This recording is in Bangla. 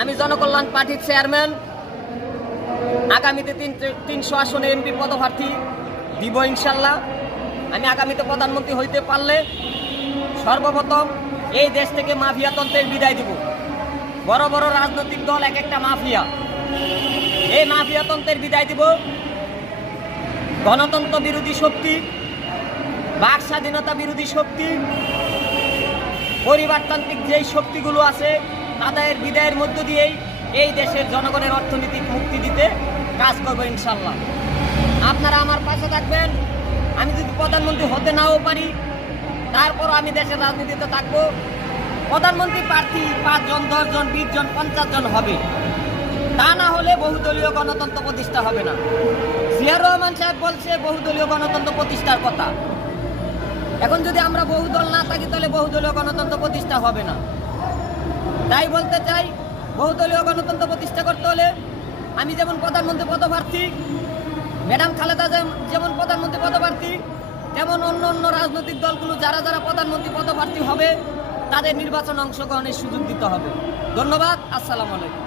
আমি জনকল্যাণ পার্টির চেয়ারম্যান। আগামীতে 300 আসনে এমপি পদপ্রার্থী দিব ইনশাল্লাহ। আমি আগামীতে প্রধানমন্ত্রী হইতে পারলে সর্বপ্রথম এই দেশ থেকে মাফিয়াতন্ত্রের বিদায় দিব। বড় বড় রাজনৈতিক দল এক একটা মাফিয়া, এই মাফিয়াতন্ত্রের বিদায় দিব। গণতন্ত্র বিরোধী শক্তি, বাক স্বাধীনতা বিরোধী শক্তি, পরিবারতান্ত্রিক যেই শক্তিগুলো আছে তাদের বিদায়ের মধ্য দিয়েই এই দেশের জনগণের অর্থনৈতিক মুক্তি দিতে কাজ করবো ইনশাল্লাহ। আপনারা আমার পাশে থাকবেন। আমি যদি প্রধানমন্ত্রী হতে নাও পারি, তারপরও আমি দেশের রাজনীতিতে থাকবো। প্রধানমন্ত্রী প্রার্থী 5 জন, 10 জন, 20 জন, 50 জন হবে, তা না হলে বহুদলীয় গণতন্ত্র প্রতিষ্ঠা হবে না। জিয়া রহমান সাহেব বলছে বহুদলীয় গণতন্ত্র প্রতিষ্ঠার কথা। এখন যদি আমরা বহুদল না থাকি তাহলে বহুদলীয় গণতন্ত্র প্রতিষ্ঠা হবে না। তাই বলতে চাই, বহুদলীয় গণতন্ত্র প্রতিষ্ঠা করতে হলে আমি যেমন প্রধানমন্ত্রী পদপ্রার্থী, ম্যাডাম খালেদা যেমন প্রধানমন্ত্রী পদপ্রার্থী, তেমন অন্য অন্য রাজনৈতিক দলগুলো যারা যারা প্রধানমন্ত্রী পদপ্রার্থী হবে তাদের নির্বাচনে অংশগ্রহণের সুযোগ দিতে হবে। ধন্যবাদ। আসসালামু আলাইকুম।